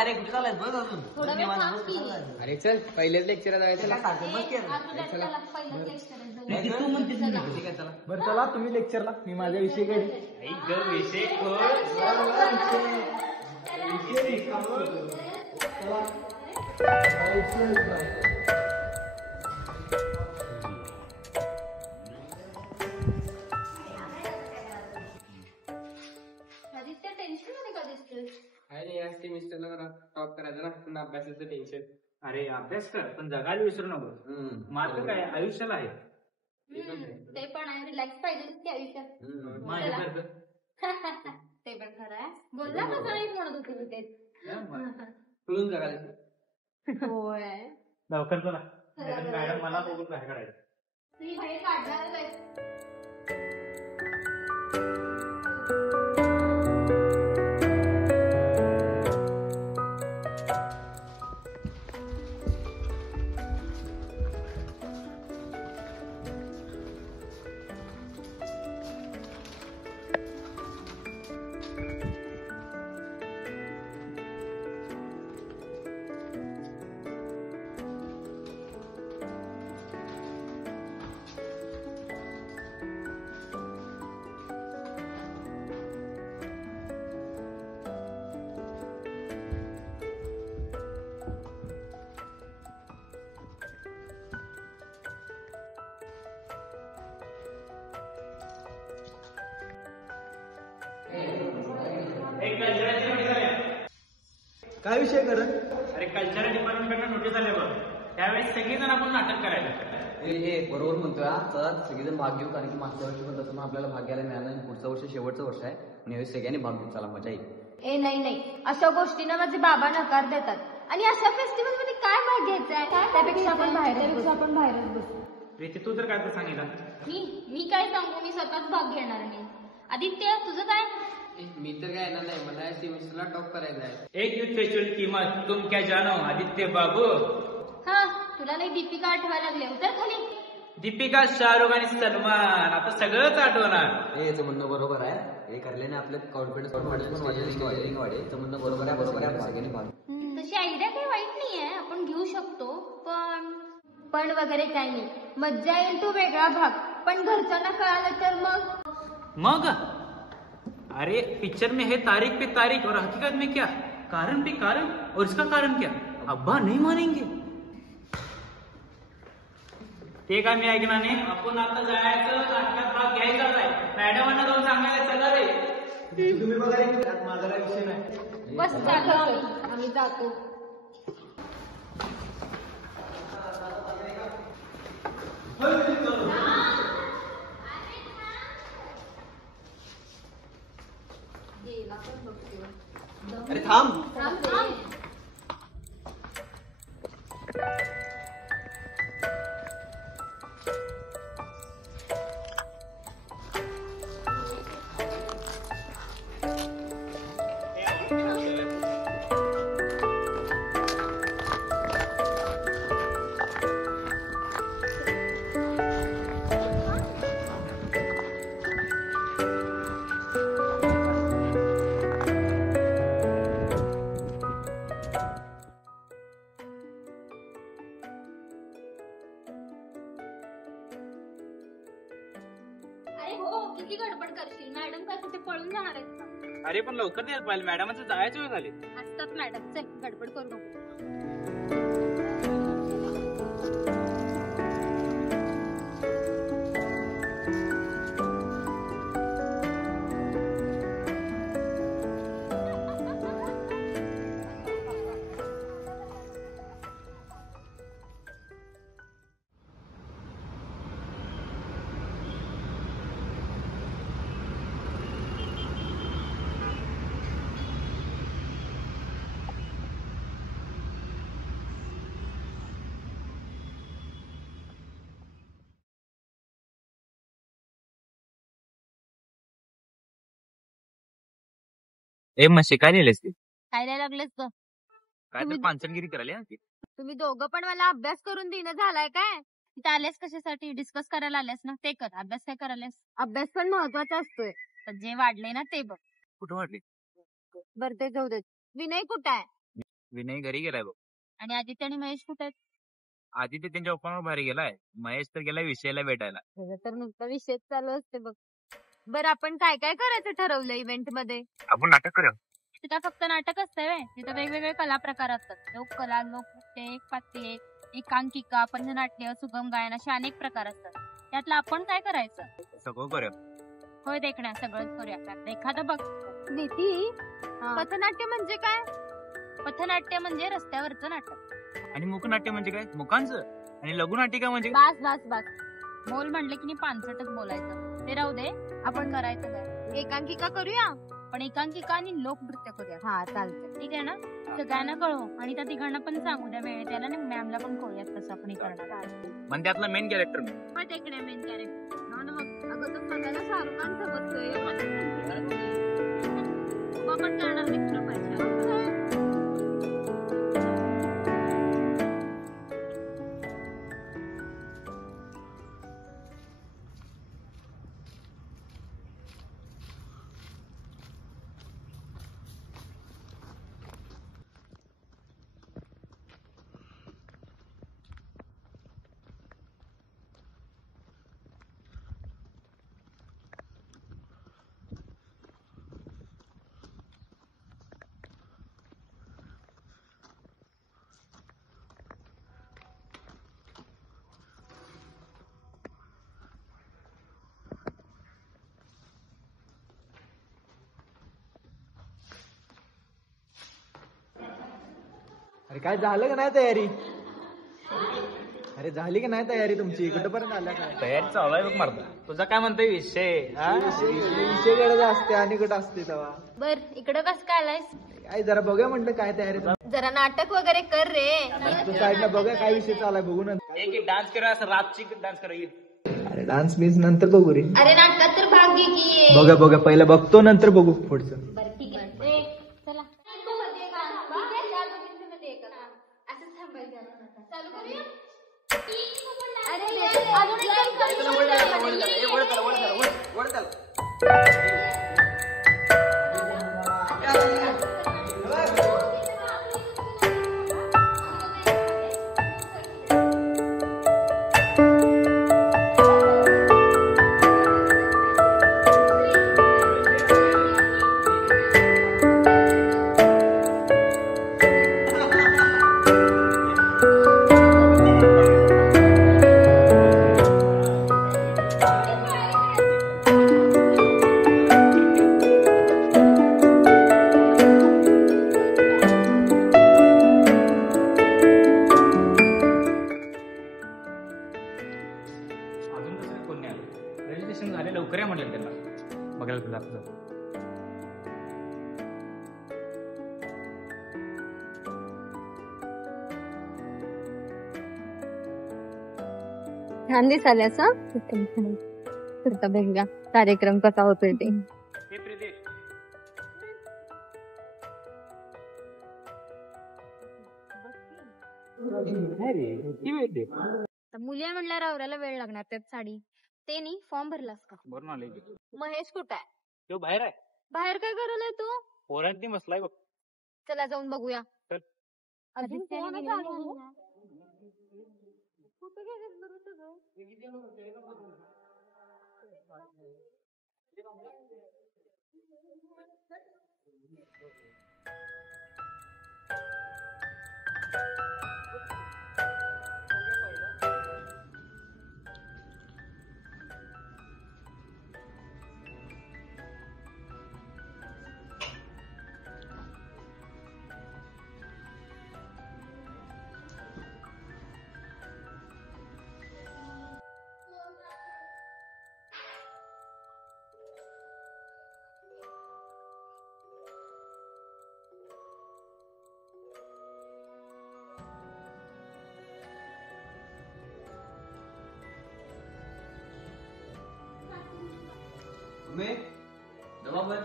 अरे कुठे चाललाय बघ अजून. अरे चल पहिलेच लेक्चर जायचं. बरं चला तुम्ही लेक्चरला, मी माझ्या विषयी काही विषय अरे या सेमिस्टरला जरा टॉप करायचं ना, पुन्हा अभ्यासाचं टेन्शन. अरे अभ्यास कर पण जगायला विसरू नको. मार्क काय आयुष्याला आहे. ते पण आहे, रिलॅक्स पाहिजे की आयुष्यात. माझ्यासारखं ते पण खरं आहे. बोलला कसं नाही म्हणत होती मी तेच. खुलून जगायचं. होय लवकर चला मॅडम मला बघून बाहेर काढायचं. तुम्ही बाहेर काढणारच आहे. काय विषय करत? अरे कल्चरल डिपार्टमेंट कडनं नोटीस आले बघ. त्यावेळेस सगळेजण आपण नाटक करायचं. हे बरोबर म्हणतोय हा. तर सगळेजण भाग घेऊ, कारण की मागच्या वर्षी पण तसं आपल्याला भाग घ्यायला मिळालं आणि पुढचं वर्ष शेवटचं वर्ष आहे आणि यावेळी सगळ्यांनी भाग घेऊ. चला मजा येईल. ए नाही, अशा गोष्टींना माझे बाबा नकार देतात. आणि अशा फेस्टिवल मध्ये काय भाग घ्यायचा आहे? त्यापेक्षा आपण बाहेरच बसू. प्रीती तू तर काय तर सांगितलं. मी काय सांगू, मी स्वतःच भाग घेणार नाही. आदित्य तुझं काय? मी तर काय येणार नाही, मला या सेमिस्टरला टॉप करायचं आहे. एक युथ फेस्टिवल कीमत तुम क्या जानो आदित्य बाबू. हा, तुला नाही दीपिका आठवायला लागले. उतर खाली. दीपिका, शाहरुख आणि सलमान आता सगळंच आठवणार. हे याचं म्हणणं बरोबर आहे. हे करल्याने आपलं कॉन्फिडन्स वाढेल. याचं म्हणणं बरोबर आहे. आपण सगळ्यांनी भाग. तशी आयडिया काही वाईट नाही आहे, आपण घेऊ शकतो. पण वगैरे काही नाही. मज्जा येईल तो वेगळा भाग. पण घरच्यांना कळालं तर मग अरे पिक्चर में है तारीख पे तारीख और हकीकत में क्या, कारण पे कारण और इसका कारण क्या, अब्बा नहीं मानेंगे. ते काय मी ऐकणार नाही. आपण आता जायचं, नाटकात भाग घ्यायचाच आहे. मॅडमांना जाऊन सांगायला चला रे. तुम्ही बघा त्यात माझा काय विषय नाही. बस चालू आम्ही जातो. अरे थांब. अरे हो, किती गडबड करशील? मॅडम काय कुठे पळून जाणार आहेत का? अरे पण लवकर द्यायला पाहिजे, मॅडमांचं जायची वेळ झाली. असतात मॅडम. चल गडबड करू नको. ए मग शिकायला लिहिलेस ती काय नाही लागलेस ग? काय तर पांचनगिरी करायला. तुम्ही दोघं पण मला अभ्यास करून देणं झालाय काय? तिथे आलेस कशासाठी? डिस्कस करायला आलेस ना, ते कर. अभ्यास काय करायलास? अभ्यास पण महत्वाचा असतोय. तर जे वाढले ना ते बघ. कुठं वाटली? बरं ते जाऊ देत. विनय कुठं आहे? विनय घरी गेलाय बघ. आणि आदित्य आणि महेश कुठे आहेत? आदित्य त्यांच्या पप्पांवर बाहेर गेलाय. महेश तर गेलाय विषयाला भेटायला. त्याचा तर नुसता विषय चालू असते बघ. बरं आपण काय काय करायचं ठरवलं इव्हेंट मध्ये? आपण नाटक करूया. तिथं फक्त नाटक असतंय व्हय? तिथं वेगवेगळे कला प्रकार असतात. लोककला, लोकनृत्य, एकपात्रिये, एकांकिका, पथनाट्य, सुगम गायन असे अनेक प्रकार असतात. त्यातलं आपण काय करायचं? सगळं करूया. होय देखण्या सगळंच करूया. त्यातलं एखादं बघ. नीती, पथनाट्य म्हणजे काय? पथनाट्य म्हणजे रस्त्यावरचं नाटक. आणि मुकनाट्य म्हणजे काय? मुकांचं. आणि लघुनाटिका म्हणजे बास बास बास. मोल म्हणले की नाही पानसटच बोलायचं. ते राहू दे. आपण करायचं काय? एकांकिका करूया. पण एकांकिका आणि लोकनृत्य करूया. हा चालतंय. ठीक आहे ना? सगळ्यांना कळव आणि त्या तिघांना पण सांगू द्या वेळेत त्याला ना मॅमला पण कळूयात कसं आपण हे करणार. पण त्यातला मेन कॅरेक्टर पण इकडे मेन कॅरेक्टर अगं तर सगळ्याला शाहरुख खान समजतोय पण करणार दिसलं पाहिजे. अरे काय झालं का नाही तयारी? अरे झाली का नाही तयारी तुमची? कुठपर्यंत आल्या काय? तयारी चालू आहे बघ मर्दा. तुझा काय म्हणतोय विषय? विषय गरज असते आणि कुठं असते तेव्हा. बर इकडं कस काय आलायस? काय जरा बघा म्हटलं काय तयारी. जरा नाटक वगैरे कर रे. तू साईडला बघा काय विषय चालाय बघू ना. एक डान्स करा असं रातची डान्स करा येईल. अरे डान्स बीन्स नंतर बघू रे. अरे नाटकात तर भाग घे की. बघा बघा पहिला बघतो नंतर बघू पुढचं. बरं ठीक आहे चला. असंच थांबायचं चालू करूया. अजून कसं कोण नाही आलं. रजिस्ट्रेशन झाले लवकर या म्हटलं त्यांना बघायला जात. छान दिसायला बघूया कार्यक्रम कसा होतोय ते. हे प्रितेश मुली आहे म्हणल्यावर आवरायला वेळ लागणार त्यात साडी ते नाही. फॉर्म भरलास का? बरं आले महेश कुठं आहे? तो बाहेर आहे. बाहेर काय करायला तू? पोरांनी बसलाय बघ. चला जाऊन बघूया. चल. अजून कोणच आलं नाही. कुठं गेलेत बरं सगळं? जबाबदार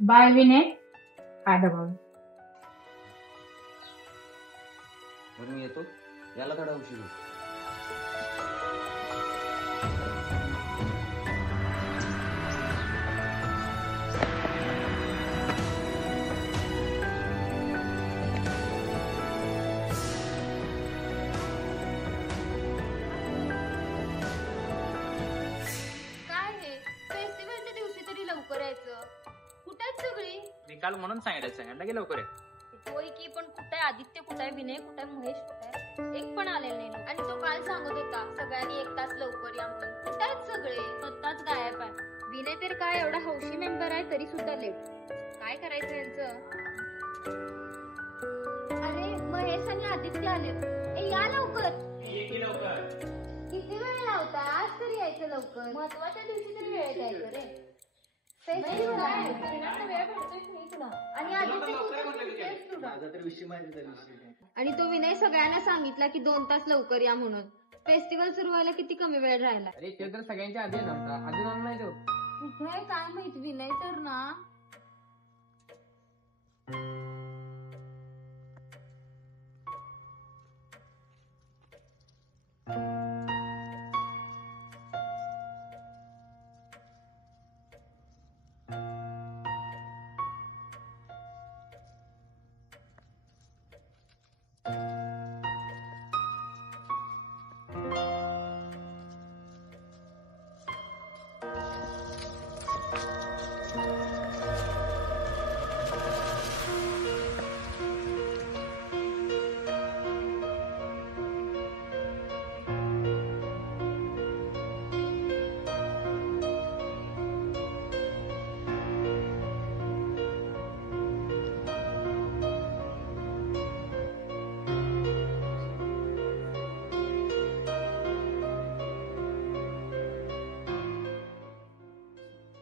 बाय विनय काय दबाव. बरं मी येतो. याला थोडा उशीर होईल. काल म्हणून सांगितलं की लवकर ये. होय की, पण कुठे आहे आदित्य, कुठे आहे विनय, कुठे आहे महेश, कुठे आहे एक पण आलेलं नाही. आणि तो काल सांगत होता सगळ्यांनी 1 तास लवकर या म्हणून. कुठे आहेत सगळे? स्वतःच गायब आहे. विनय तर काय एवढा हौशी मेंबर आहे तरी सुद्धा लेट. काय करायचं यांचं? अरे महेश आणि आदित्य आले. या लवकर. किती वेळ लावता? आज तरी यायचं लवकर. महत्वाच्या दिवशी तरी वेळ द्यायचं रे. आणि आणि तो विनय सगळ्यांना सांगितला की 2 तास लवकर या म्हणून. फेस्टिवल सुरू व्हायला किती कमी वेळ राहिला. अरे ते तर सगळ्यांच्या आधी नव्हता, अजून आला नाही तो. कुठे काय माहित. विनय तर ना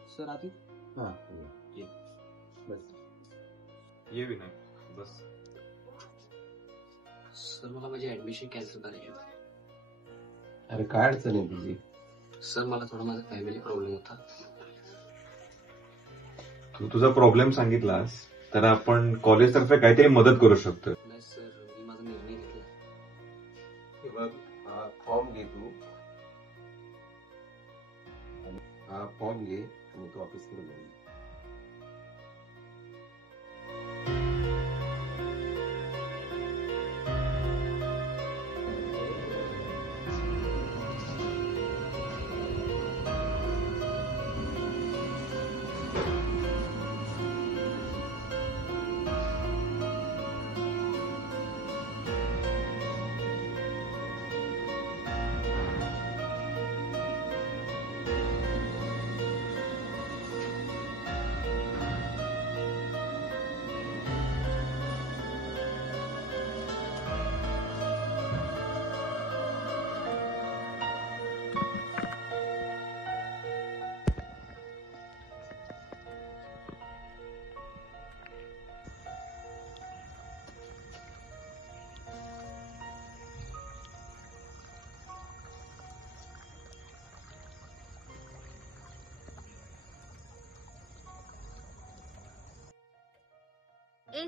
सर आधी ये विनय बस. सर मला माझी ऍडमिशन कॅन्सल करायची होती. अरे काय अडचण आहे तुझी? सर मला थोडा माझा फॅमिली प्रॉब्लेम होता. तू तुझा प्रॉब्लेम सांगितलास तर आपण कॉलेजतर्फे काहीतरी मदत करू शकतो. नाही सर, मी माझा निर्णय घेतला. हे बघ, हा फॉर्म घे तू. हा फॉर्म घे आणि तू ऑफिसकडे जाऊ.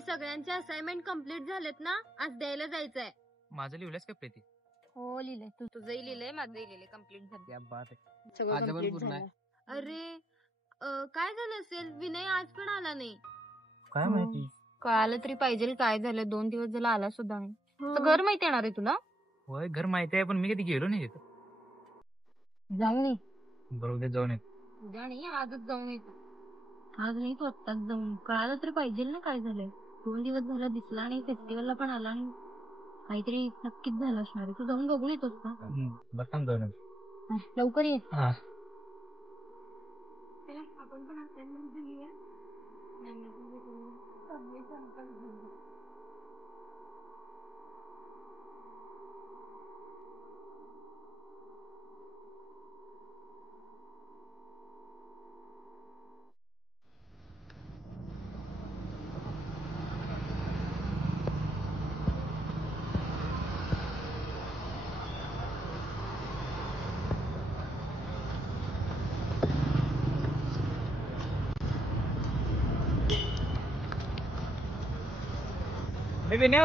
सगळ्यांचे असाइनमेंट कम्प्लीट झालेत ना? आज द्यायला जायचंय. माझं लिहिलंस का प्रीती? हो लिहिलंय. तुझंही लिहिलंय, माझंही लिहिलंय. कम्प्लीट झालं. क्या बात आहे. सगळं आज पण complete पूर्ण आहे. झालं. अरे काय झालं असेल? विनय आज पण आला नाही. काय माहिती. कळालं तरी पाहिजे काय झालं. 2 दिवस झाला आला सुद्धा नाही. तर घर माहिती येणार आहे तुला? होय घर माहिती आहे, पण मी कधी गेलो नाही तिथं. जाऊ नये. बरोबर जाऊन येत. उद्या नाही, आजच जाऊन येतो. आज नाही तो आत्ताच जाऊन. कळालं तरी पाहिजे ना काय झालंय. 2 दिवस झाला दिसला नाही. फेस्टिवलला पण आला नाही. काहीतरी नक्कीच झालं असणार आहे. तू जाऊन बघून येतोस का? बरं जाऊन येतो. लवकर ये. हा. आपण पण असाइनमेंट दिली आहे. विनय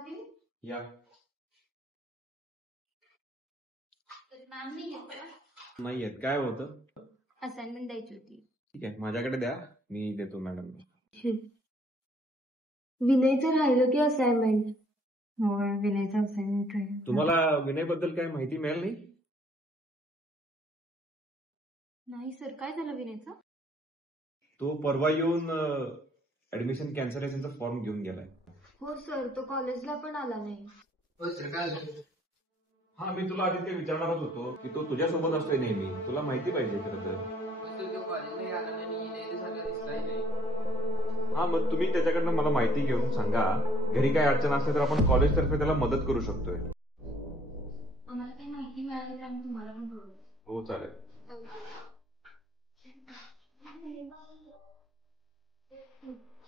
पाटील या मॅम नाही येत का? नाही येत. काय होतं? असाइनमेंट द्यायची होती. ठीक आहे, माझ्याकडे द्या, मी देतो मॅडम. विनयचं राहिलं की असाइनमेंट. होय, विनयचं असाइनमेंट आहे. तुम्हाला विनयबद्दल काय माहिती मिळेल नाही? नाही सर, काय झालं विनयचं? तो परवा येऊन ऍडमिशन कॅन्सलेशनचा फॉर्म घेऊन गेलाय. हो सर, तो कॉलेजला पण आला नाही. हो सर, काय झालं? हा, मी तुला आधी ते विचारणारच होतो की तो तुझ्यासोबत असतोय नेहमी, तुला माहिती पाहिजे खरं तर. सर, तो कॉलेजला आला नाही, लई दिवसाला दिसलाच नाही. हा, मग तुम्ही त्याच्याकडनं मला माहिती घेऊन सांगा. घरी काय अडचण असते तर आपण कॉलेज तर्फे त्याला मदत करू शकतोय. आम्हाला काही माहिती मिळाली तर आम्ही तुम्हाला पण कळवू. हो, चालेल.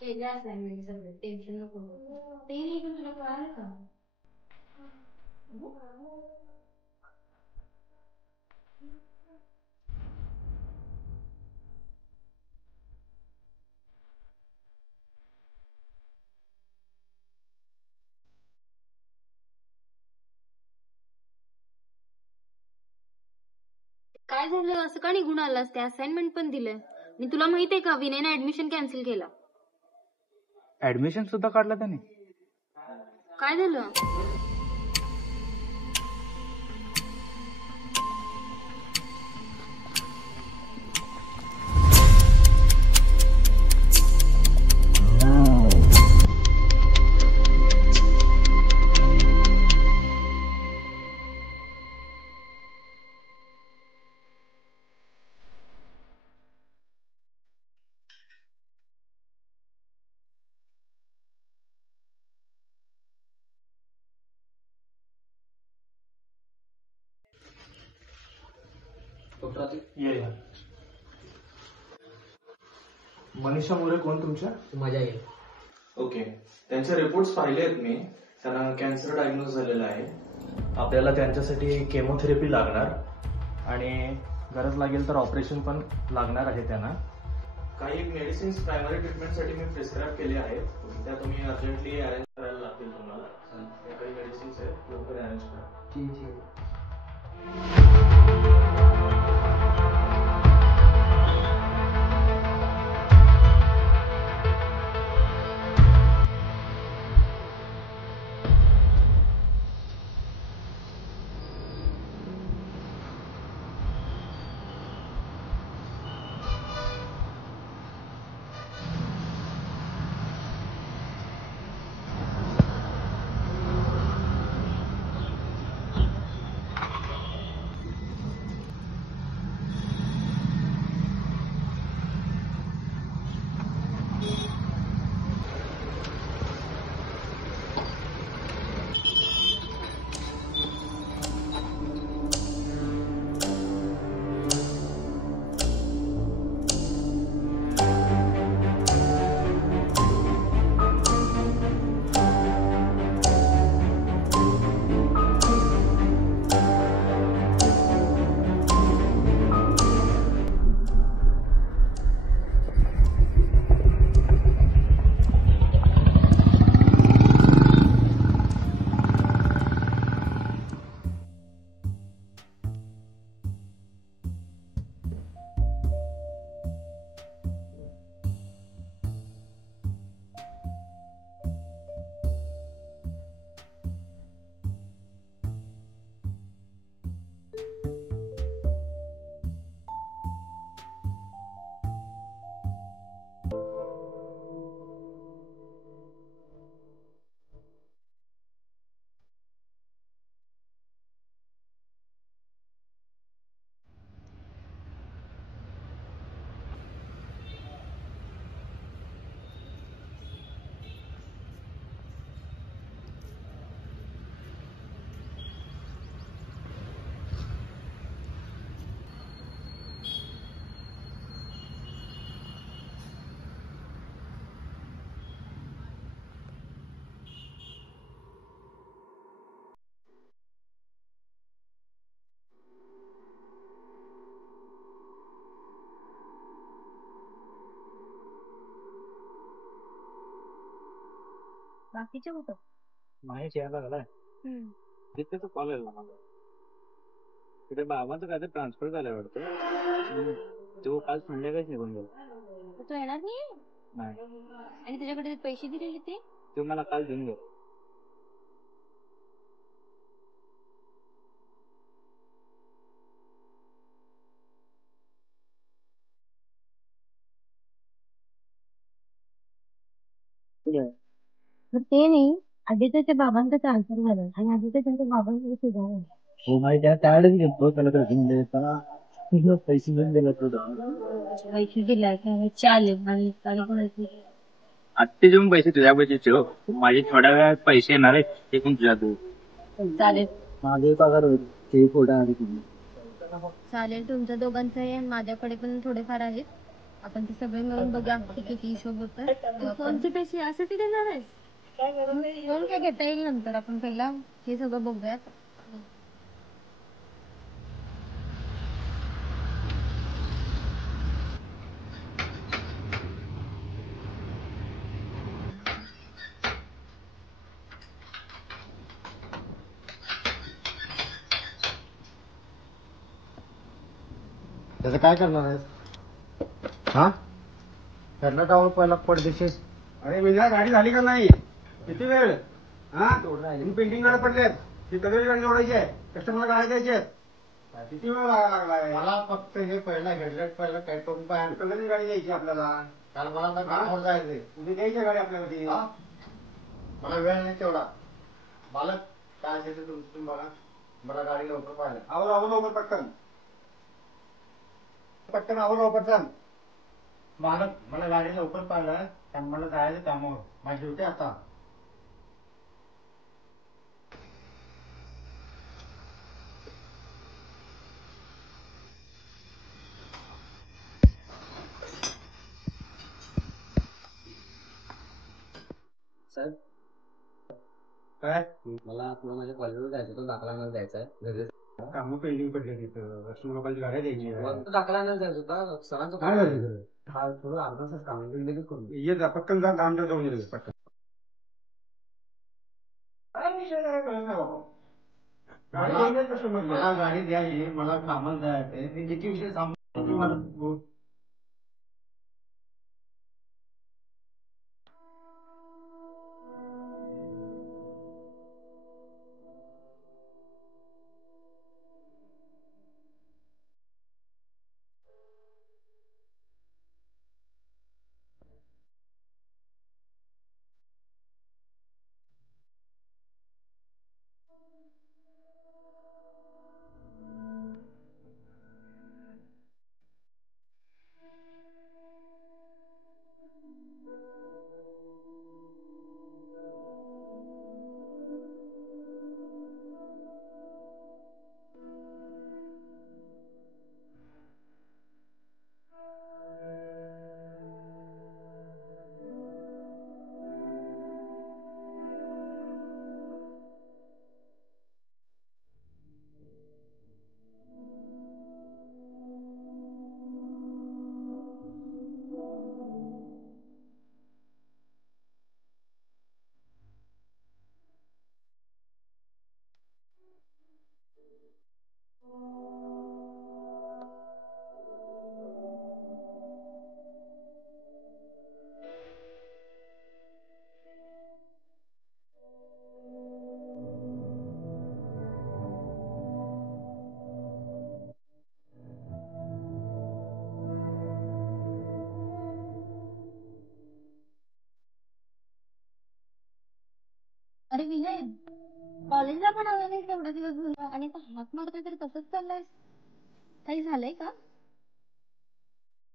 केले असाइनमेंट सगळे, टेन्शन नको घेऊ. ते नाही पण तुला कळालं का? काय झालं, असं का निघून आलास? ते असाइनमेंट पण दिलंय. आणि तुला माहितीये का, विनयने ऍडमिशन कॅन्सल केला. ऍडमिशन सुद्धा काढलं त्याने? काय झालं? मनीषा मोरे कोण तुमच्या? मजा येईल. ओके, त्यांचे रिपोर्ट्स पाहिले आहेत मी. त्यांना कॅन्सर डायग्नोज झालेला आहे. आपल्याला त्यांच्यासाठी केमोथेरपी लागणार आणि गरज लागेल तर ऑपरेशन पण लागणार आहे त्यांना. काही मेडिसिन्स प्रायमरी ट्रीटमेंटसाठी मी प्रिस्क्राईब केले आहेत, त्या तुम्ही अर्जंटली अरेंज करायला लागतील तुम्हाला. या काही मेडिसिन्स आहेत, लवकर अरेंज करा. ठीक आहे. बाकीचे कुठं? महेश यायला लागलाय तिथे तो कॉल आला मला तिथे बाबांचं काय ट्रान्सफर झालंय वाटतं तो काल संध्याकाळीच निघून गेला तो येणार नाही नाही आणि त्याच्याकडे पैसे दिलेले ते तो मला काल देऊन गेला ते नाही आदित्यच्या बाबांचा ट्रान्सफर झाला आणि आदित्य त्यांच्या बाबांकडे सुद्धा हो माहिती आहे त्यावेळेस घेतो त्याला भेटून देताना तुझं पैसे घेऊन दिला तुझा पैसे दिलाय चालेल आणि त्याला कोणाची आत्ते जेवून पैसे तुझ्या पैसे ठेव माझे थोड्या वेळात पैसे येणार आहेत ते पण तुझ्या तू चालेल माझे पगार होईल ते कुठं आहे तुम्ही चालेल तुमच्या दोघांचं आहे आणि माझ्याकडे पण थोडेफार आहेत आपण ते सगळे मिळून बघा किती हिशोब होतं फोनचे पैसे असं ते देणार आहे फोन काय घेता येईल नंतर आपण पहिला हे सगळं बघूयात त्याचं काय करणार आहेस हा कर्नाटकावर पहिला पडदेशीस अरे विजया गाडी झाली का नाही किती वेळ हा पेंटिंग गाड्या पडल्यात ती कधी गाडी जोडायची आहे कस्टमरला गाड्या द्यायची आहेत किती वेळ लागलाय मला फक्त हे पहिला हेडलाईट पहिला टाईट करून पाहिजे कलरची गाडी द्यायची आपल्याला कारण मला आता कामावर जायचंय उद्या द्यायची गाडी आपल्याला ती मला वेळ नाही तेवढा मालक काय असेल ते तुम्ही बघा मला गाडी लवकर पाहिजे आवर लवकर पटकन पटकन आवर पटकन मालक मला गाडी लवकर पाहिलं कारण मला जायचं कामावर माझी ड्युटी आता सर काय मला तुला माझ्या कॉलेजवर जायचं तो दाखला आणायला जायचा आहे कामं पेंडिंग पडले तिथं कस्टमर लोकांची गाड्या द्यायची दाखला आणायला जायचं होता सरांचं काय झालं हा थोडं अर्धा तास काम लगेच करून ये जा पटकन जा आमच्या जाऊन ये पटकन काय विषय काय कळलं नाही बाबा मला गाडी द्यायची मला कामाला जायचंय किती विषय सांभाळ अरे विजय कॉलेजला पण आला नाही तेवढे दिवस झाले आणि आता हात मारतोय तर तसंच चाललंय काही झालंय का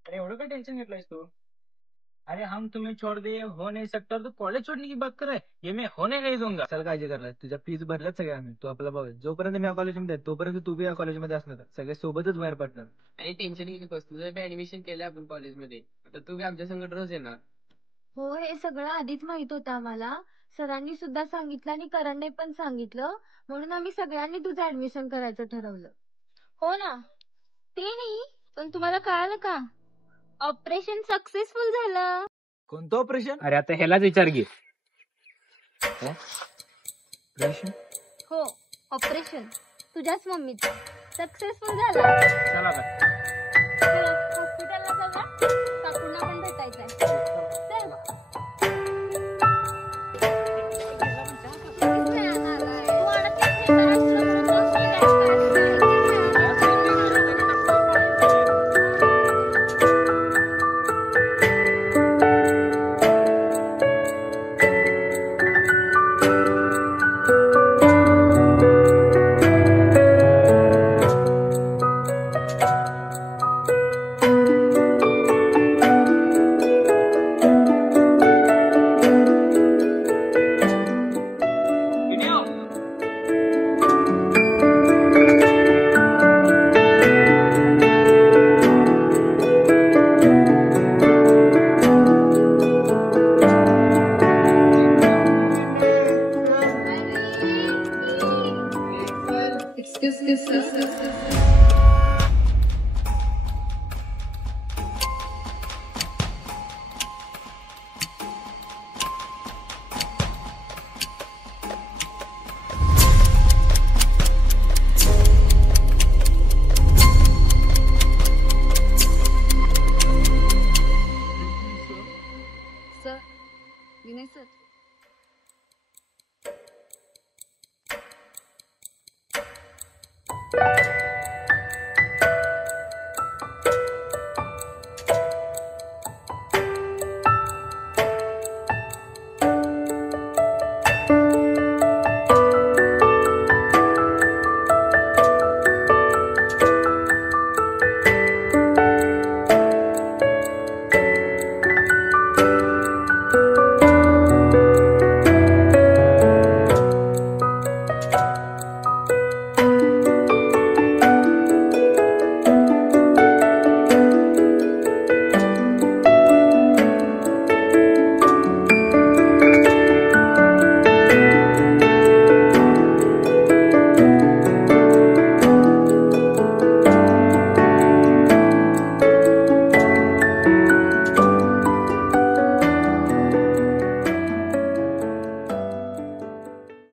अरे एवढं काय टेंशन घेतलंयस तू अरे हम तुम्हें छोड़ दे हो नहीं सकता तो कॉलेज छोड़ने की बात कर रहा है ये मैं होने नहीं दूंगा चल काळजी करलाय तुझ्या फीस भरल्यात सगळ्या आम्ही तू आपला बघ जोपर्यंत मी या कॉलेजमध्ये आहे तोपर्यंत तू बी या कॉलेजमध्ये असणार सगळे सोबतच बाहेर पडणार आणि टेन्शन घेऊ नकोस तुझं बी ऍडमिशन केलं आपण कॉलेजमध्ये आता तू बी आमच्या संगत रोज येणार हो हे सगळं आधीच माहित होतं आम्हाला सरांनी सुद्धा सांगितलं आणि करणने पण सांगितलं म्हणून आम्ही सगळ्यांनी तुझं ऍडमिशन करायचं ठरवलं हो ना ते नाही पण तुम्हाला कळालं का ऑपरेशन सक्सेसफुल झालं कोणतं ऑपरेशन अरे आता ह्यालाच विचार घे ऑपरेशन? हो ऑपरेशन तुझ्याच मम्मीचं सक्सेसफुल झालं. चला काय हॉस्पिटलला जाऊया काकूंना पण भेटायचंय. चल. कितीच वेळा आलाय. तू अडकलीस हे करायचं, तोच Excuse.